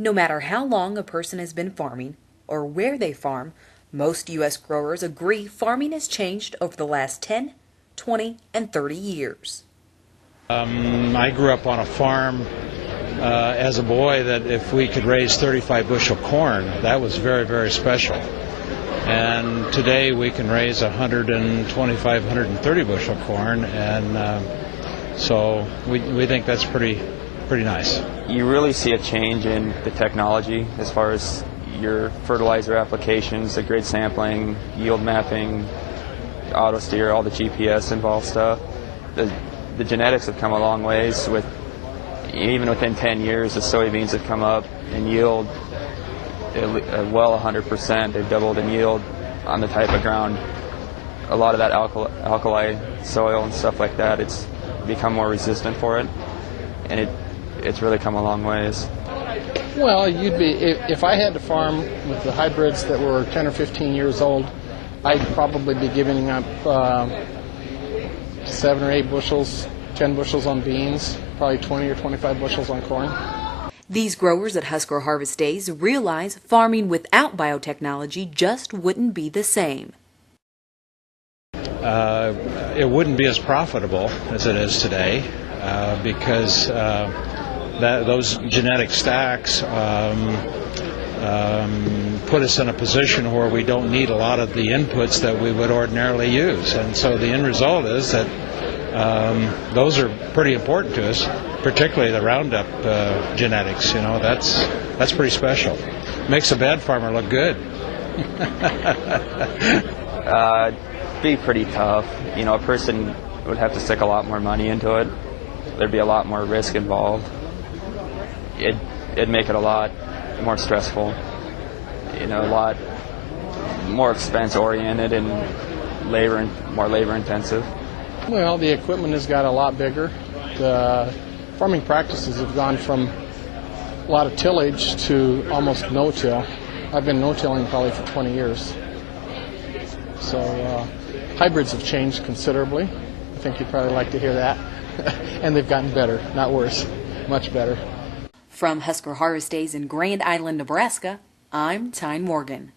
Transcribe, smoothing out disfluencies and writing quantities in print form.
No matter how long a person has been farming or where they farm, most U.S. growers agree farming has changed over the last 10, 20, and 30 years. I grew up on a farm as a boy that if we could raise 35 bushel corn, that was very, very special. And today we can raise 125, 130 bushel corn, and so we think that's pretty nice. You really see a change in the technology as far as your fertilizer applications, the grid sampling, yield mapping, auto steer, all the GPS involved stuff. The genetics have come a long ways. Even within 10 years, the soybeans have come up in yield well 100%. They've doubled in yield on the type of ground. A lot of that alkali soil and stuff like that, it's become more resistant for it, and it's really come a long ways. Well, if I had to farm with the hybrids that were 10 or 15 years old, I'd probably be giving up 7 or 8 bushels, 10 bushels on beans, probably 20 or 25 bushels on corn. These growers at Husker Harvest Days realize farming without biotechnology just wouldn't be the same. It wouldn't be as profitable as it is today because those genetic stacks put us in a position where we don't need a lot of the inputs that we would ordinarily use. And so the end result is that those are pretty important to us, particularly the Roundup genetics. You know, that's pretty special. Makes a bad farmer look good. Be pretty tough. You know, a person would have to stick a lot more money into it. There'd be a lot more risk involved. It'd make it a lot more stressful. You know, a lot more expense oriented and more labor intensive. Well, the equipment has got a lot bigger. The farming practices have gone from a lot of tillage to almost no-till. I've been no-tilling probably for 20 years. So hybrids have changed considerably. I think you'd probably like to hear that. And they've gotten better, not worse, much better. From Husker Harvest Days in Grand Island, Nebraska, I'm Tyne Morgan.